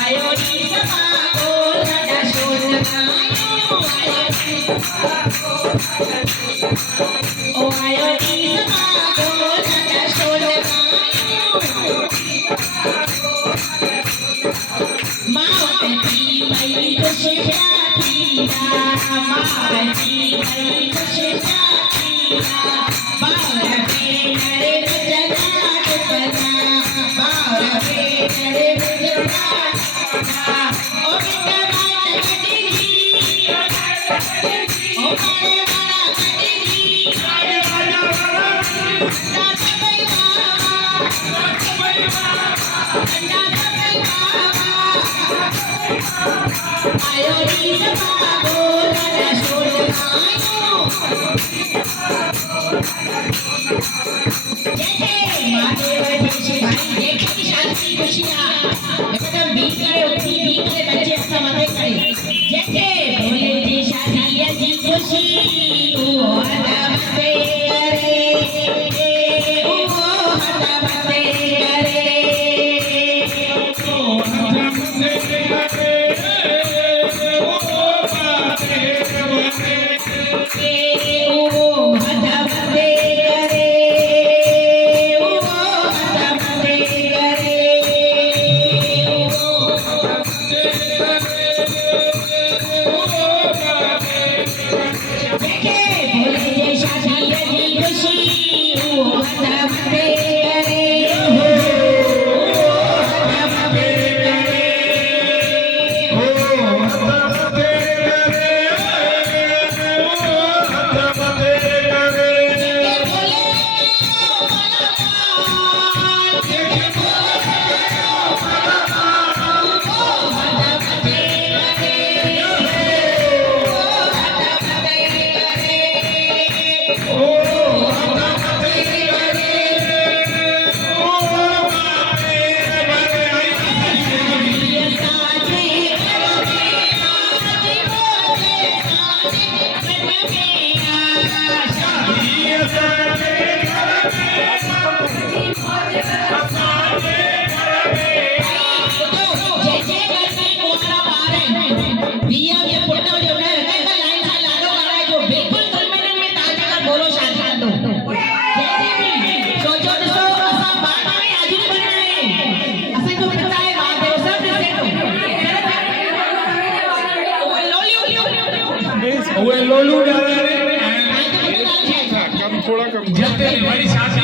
आयो नी समा बोल नटा शोन आयो ओ आयो नी समा बोल नटा शोन मावती मई खुश प्यातीला मावती मई खुश प्यातीला बावरा पे नरे जनात बना बावरा पे नरे जनात बना ओ बिटा माता कटेगी ओ मारे वाला कटेगी अंडा सबई मामा अंडा सबई मामा आयो नी समा बोल नटा शोन आयो महादेव खुशी भाई देखे की शादी खुशियाँ एकदम बीत गए उतनी बीत गए बच्चे अपना मजे करे देखे बोले जी शादी जी खुशी ओ हटा बते करे ओ हटा बते करे ओ हटा बते करे ओ बाते बते ओ हटा बते करे लोलू डाला रे कम थोड़ा कम जब तेरी बड़ी शादी